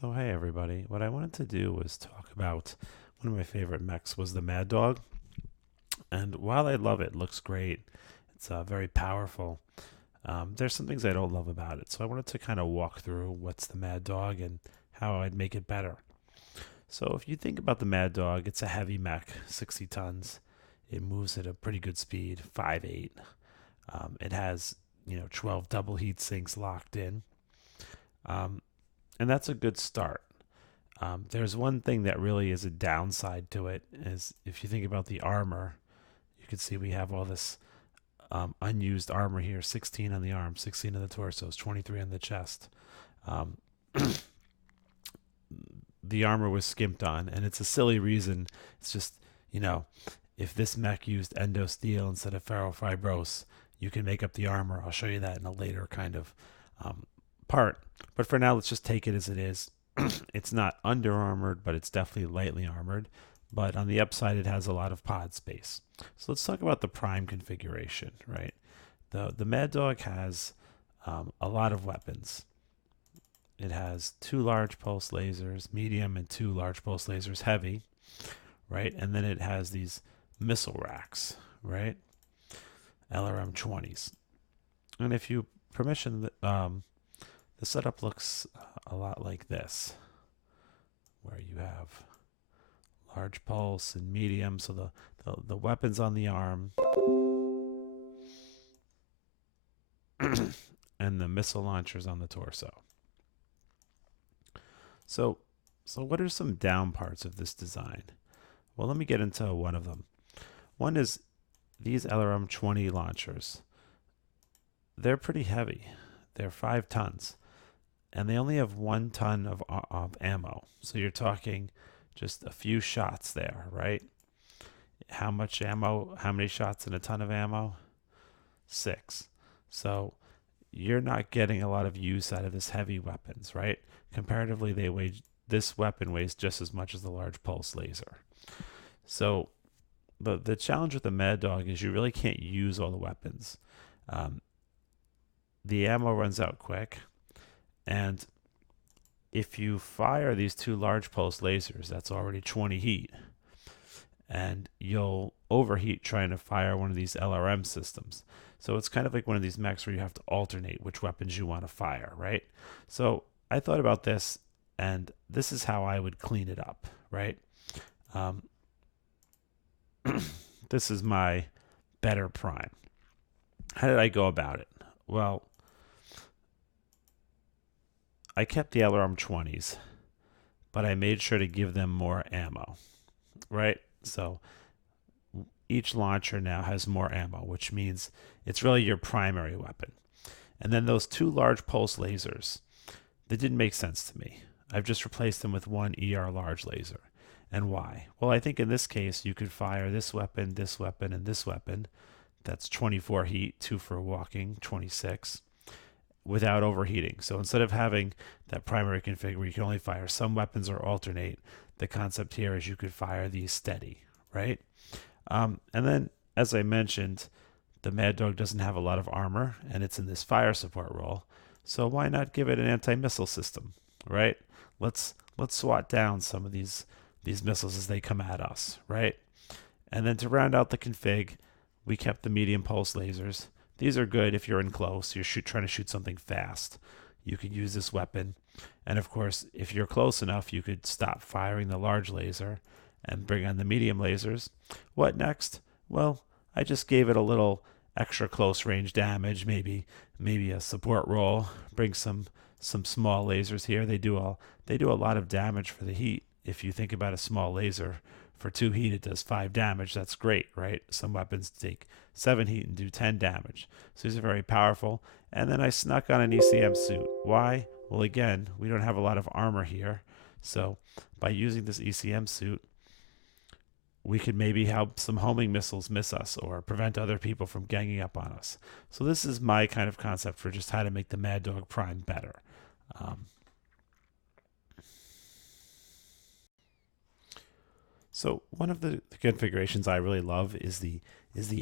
So hey everybody, what I wanted to do was talk about one of my favorite mechs was the Mad Dog, and while I love it, looks great, it's very powerful. There's some things I don't love about it, so I wanted to kind of walk through what's the Mad Dog and how I'd make it better. So if you think about the Mad Dog, it's a heavy mech, 60 tons. It moves at a pretty good speed, 5'8". It has 12 double heat sinks locked in, um, and that's a good start. There's one thing that really is a downside to it is if you think about the armor, you can see we have all this unused armor here, 16 on the arm, 16 on the torsos, 23 on the chest. Um, the armor was skimped on, and it's a silly reason. It's just, you know, if this mech used endo steel instead of ferrofibrose, you can make up the armor. I'll show you that in a later kind of part. But for now, let's just take it as it is. It's not under armored, but it's definitely lightly armored. But on the upside, it has a lot of pod space. So let's talk about the prime configuration, right? The Mad Dog has a lot of weapons. It has 2 large pulse lasers, medium, and 2 large pulse lasers, heavy, right? And then it has these missile racks, right? LRM 20s. And if you permission, the setup looks a lot like this, where you have large pulse and medium, so the weapons on the arm and the missile launchers on the torso. So, so what are some down parts of this design? Well, let me get into one of them. One is these LRM 20 launchers. They're pretty heavy. They're 5 tons. And they only have 1 ton of ammo. So you're talking just a few shots there, right? How much ammo? How many shots in a ton of ammo? 6. So you're not getting a lot of use out of this heavy weapons, right? Comparatively, this weapon weighs just as much as the large pulse laser. So the challenge with the Mad Dog is you really can't use all the weapons. The ammo runs out quick, and if you fire these 2 large pulse lasers, that's already 20 heat, and you'll overheat trying to fire one of these LRM systems. So it's kind of like one of these mechs where you have to alternate which weapons you want to fire, right? So I thought about this, and this is how I would clean it up, right? Um, this is my better prime. How did I go about it? Well, I kept the LRM 20s, but I made sure to give them more ammo, right? So each launcher now has more ammo, which means it's really your primary weapon. And then those 2 large pulse lasers, they didn't make sense to me. I've just replaced them with 1 ER large laser. And why? Well, I think in this case, you could fire this weapon, and this weapon. That's 24 heat, 2 for walking, 26, without overheating. So instead of having that primary config where you can only fire some weapons or alternate, the concept here is you could fire these steady, right? And then, as I mentioned, the Mad Dog doesn't have a lot of armor, and it's in this fire support role. So why not give it an anti-missile system, right? Let's swat down some of these missiles as they come at us, right? And then to round out the config, we kept the medium pulse lasers. These are good if you're in close, you're trying to shoot something fast. You could use this weapon. And of course, if you're close enough, you could stop firing the large laser and bring on the medium lasers. What next? Well, I just gave it a little extra close range damage, maybe a support roll, bring some small lasers here. They do a lot of damage for the heat. If you think about a small laser, for 2 heat it does 5 damage. That's great, right? Some weapons take 7 heat and do 10 damage. So these are very powerful. And then I snuck on an ECM suit. Why? Well, again, we don't have a lot of armor here. So by using this ECM suit, we could maybe help some homing missiles miss us or prevent other people from ganging up on us. So this is my kind of concept for just how to make the Mad Dog Prime better. So one of the configurations I really love is the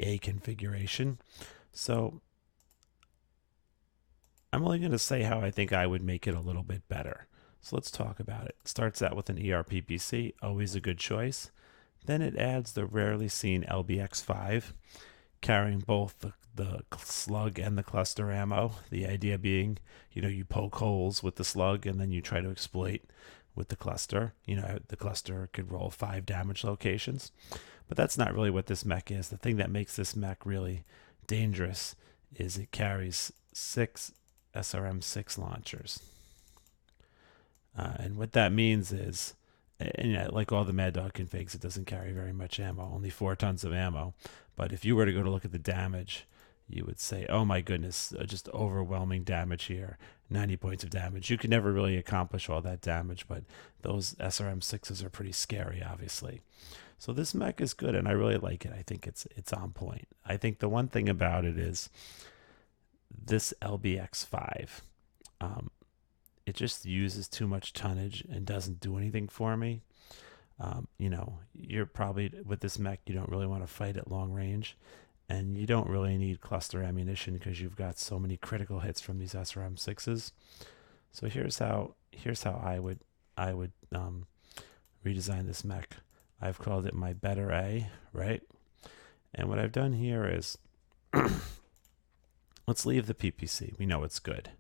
A configuration. So I'm only going to say how I think I would make it a little bit better. So let's talk about it. Starts out with an ERPPC, always a good choice. Then it adds the rarely seen LBX5, carrying both the slug and the cluster ammo. The idea being, you poke holes with the slug and then you try to exploit with the cluster. The cluster could roll 5 damage locations. But that's not really what this mech is. The thing that makes this mech really dangerous is it carries 6 SRM-6 launchers. And what that means is, like all the Mad Dog configs, it doesn't carry very much ammo, only 4 tons of ammo. But if you were to go to look at the damage, you would say, oh my goodness, just overwhelming damage here, 90 points of damage. You can never really accomplish all that damage, but those SRM-6s are pretty scary, obviously. So this mech is good, and I really like it. I think it's on point. I think the one thing about it is this LBX5. It just uses too much tonnage and doesn't do anything for me. You're probably with this mech, you don't really want to fight at long range, and you don't really need cluster ammunition because you've got so many critical hits from these SRM-6s. So here's how I would redesign this mech. I've called it my better A, right? And what I've done here is let's leave the PPC. We know it's good.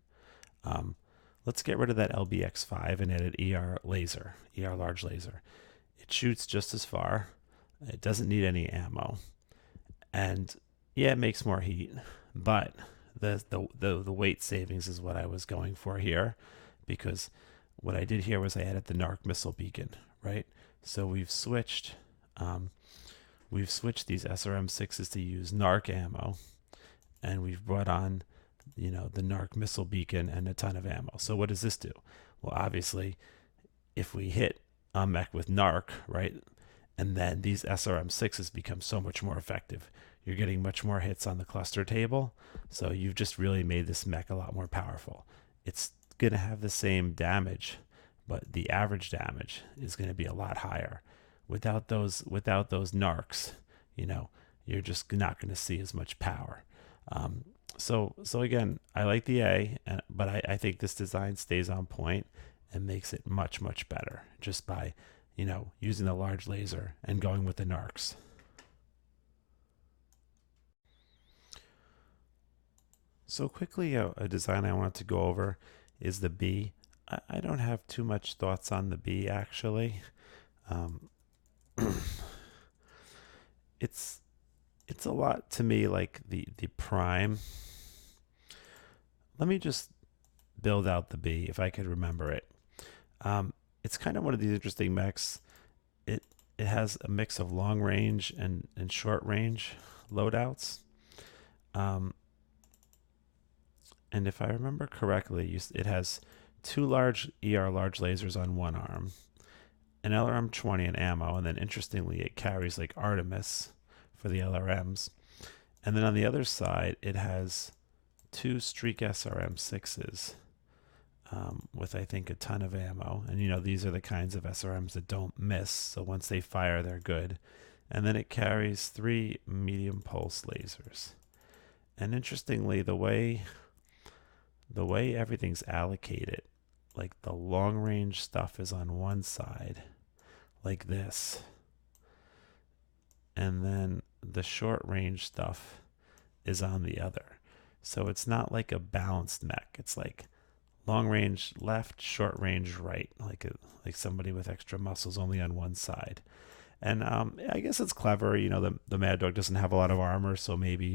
Let's get rid of that LBX5 and add an ER laser, ER large laser. It shoots just as far. It doesn't need any ammo. And yeah, it makes more heat, but the weight savings is what I was going for here, because what I did here was I added the NARC missile beacon, right? So we've switched these SRM-6s to use NARC ammo, and we've brought on the NARC missile beacon and a ton of ammo. So what does this do? Well, obviously, if we hit a mech with NARC, right, and then these SRM-6s become so much more effective. You're getting much more hits on the cluster table, so you've just really made this mech a lot more powerful. It's going to have the same damage, but the average damage is going to be a lot higher. Without those NARCs, you're just not going to see as much power. So again, I like the A, but I think this design stays on point and makes it much, much better just by, using the large laser and going with the NARCs. So quickly, a design I want to go over is the B. I don't have too much thoughts on the B, actually. It's a lot to me like the Prime. Let me just build out the B if I could remember it. It's kind of one of these interesting mechs. It has a mix of long range and short range loadouts. And if I remember correctly, it has 2 large large lasers on one arm, an LRM-20 and ammo, and then interestingly, it carries like Artemis for the LRMs. And then on the other side, it has 2 Streak SRM-6s with, I think, a ton of ammo. And, these are the kinds of SRMs that don't miss, so once they fire, they're good. And then it carries 3 medium pulse lasers. And interestingly, the way everything's allocated, like the long range stuff is on one side, like this, and then the short range stuff is on the other. So it's not like a balanced mech. It's like long range left, short range right, like somebody with extra muscles only on one side. And I guess it's clever. The Mad Dog doesn't have a lot of armor, so maybe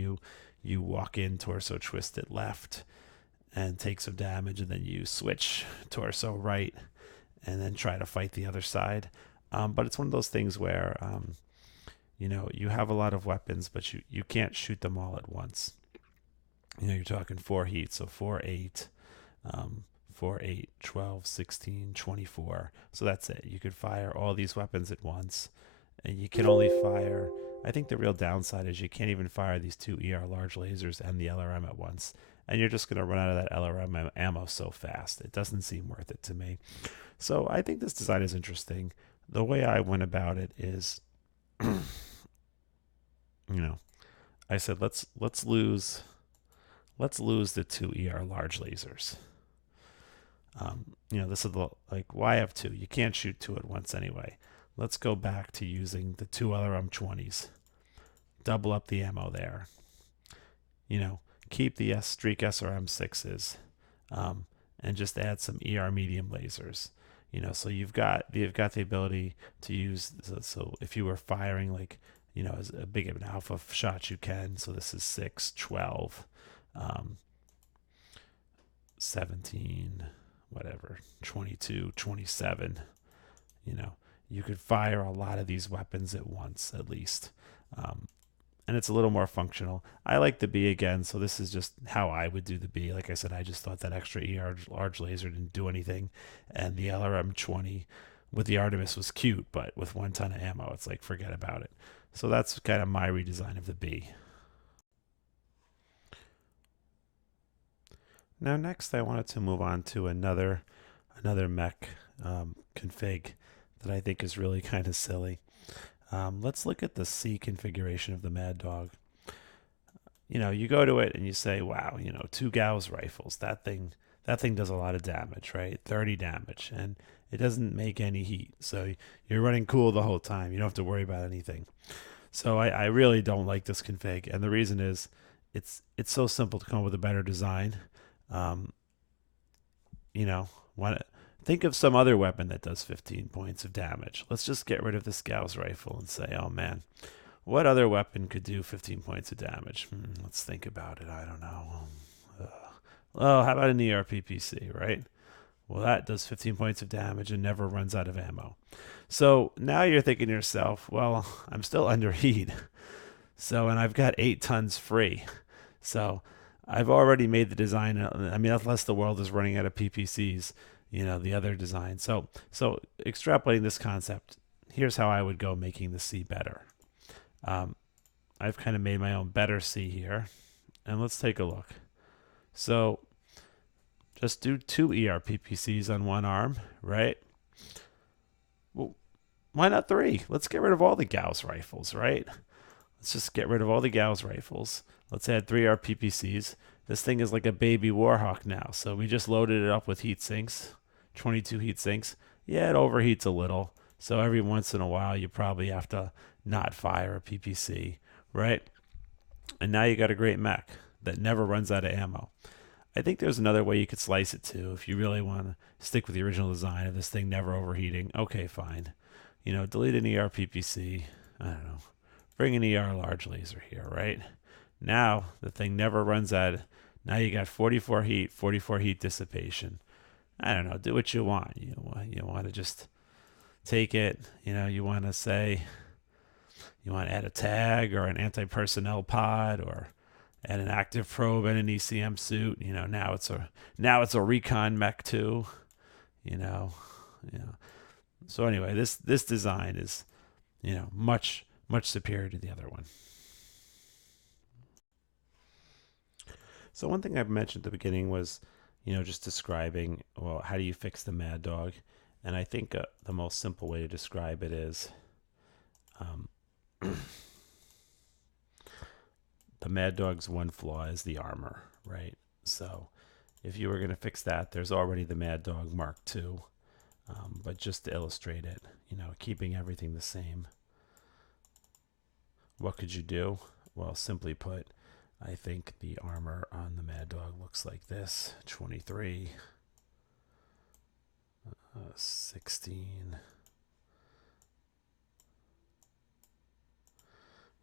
you walk in torso twisted left and take some damage, and then you switch torso right and then try to fight the other side. But it's one of those things where you have a lot of weapons, but you can't shoot them all at once. You're talking 4 heats, so 4, 8, 4, 8, 12, 16, 24. So that's it. You could fire all these weapons at once, and you can only fire. I think the real downside is you can't even fire these 2 ER large lasers and the LRM at once, and you're just going to run out of that LRM ammo so fast. It doesn't seem worth it to me. So I think this design is interesting. The way I went about it is, I said let's lose the 2 ER large lasers. this is like, why have two? You can't shoot two at once anyway. Let's go back to using the two LRM-20s. Double up the ammo there. Keep the Streak SRM-6s, um, and just add some ER medium lasers. So you've got the ability to use. So if you were firing like, as a big of an alpha shot you can. So this is 6, 12, 17, whatever, 22, 27. You know, you could fire a lot of these weapons at once, at least. Um, and it's a little more functional. I like the B again, so this is just how I would do the B. Like I said, I just thought that extra ER large laser didn't do anything, and the LRM-20 with the Artemis was cute, but with 1 ton of ammo, it's like forget about it. So that's kind of my redesign of the B. Now next, I wanted to move on to another mech config that I think is really kind of silly. Let's look at the C configuration of the Mad Dog. You go to it and you say, wow, 2 Gauss rifles. That thing does a lot of damage, right? 30 damage, and it doesn't make any heat. So you're running cool the whole time. You don't have to worry about anything. So I really don't like this config, and the reason is it's so simple to come up with a better design. Um, you know, think of some other weapon that does 15 points of damage. Let's just get rid of this Gauss rifle and say, oh man, what other weapon could do 15 points of damage? Let's think about it. I don't know. Well, how about an ERPPC, right? Well, that does 15 points of damage and never runs out of ammo. So now you're thinking to yourself, well, I'm still under heat. And I've got 8 tons free. So I've already made the design. I mean, unless the world is running out of PPCs, the other design. So extrapolating this concept, here's how I would go making the C better. I've kind of made my own better C here. And let's take a look. So just do 2 ERPPCs on one arm, right? Well, why not 3? Let's get rid of all the Gauss rifles, right? Let's just get rid of all the Gauss rifles. Let's add 3 RPPCs. This thing is like a baby Warhawk now. So we just loaded it up with heat sinks, 22 heat sinks. Yeah, it overheats a little. So every once in a while, you probably have to not fire a PPC, right? And now you got a great mech that never runs out of ammo. I think there's another way you could slice it too. If you really want to stick with the original design of this thing never overheating, okay, fine. Delete an ERPPC. I don't know. Bring an ER large laser here, right? Now the thing never runs out. Now you got 44 heat dissipation. I don't know. Do what you want. You want to just take it. You want to say you want to add a tag or an anti-personnel pod or add an active probe and an ECM suit. Now it's a recon mech too. So anyway, this design is much superior to the other one. So one thing I mentioned at the beginning was, just describing, well, how do you fix the Mad Dog? And I think the most simple way to describe it is the Mad Dog's one flaw is the armor, right? So if you were going to fix that, there's already the Mad Dog Mark II. But just to illustrate it, keeping everything the same, what could you do? Well, simply put, I think the armor on the Mad Dog looks like this: 23, 16.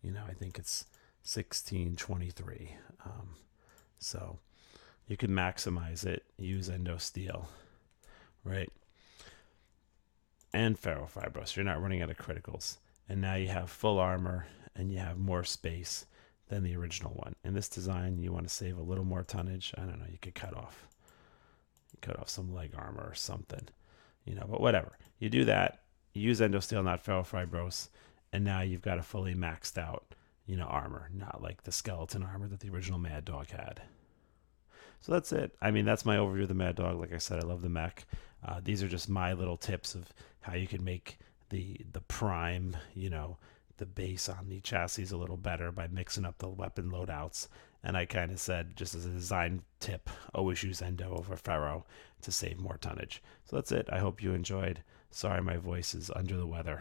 I think it's 1623. So you can maximize it, use endo steel, right? And ferrofibro, so you're not running out of criticals. And now you have full armor and you have more space than the original one. In this design, you want to save a little more tonnage. I don't know, you could cut off some leg armor or something, but whatever. You do that, you use endo steel, not ferrofibros, and now you've got a fully maxed out, armor, not like the skeleton armor that the original Mad Dog had. So that's it. I mean, that's my overview of the Mad Dog. Like I said, I love the mech. These are just my little tips of how you can make the prime, the base on the chassis a little better by mixing up the weapon loadouts And I kind of said, just as a design tip, always use endo over ferro to save more tonnage. So that's it. I hope you enjoyed. Sorry, my voice is under the weather.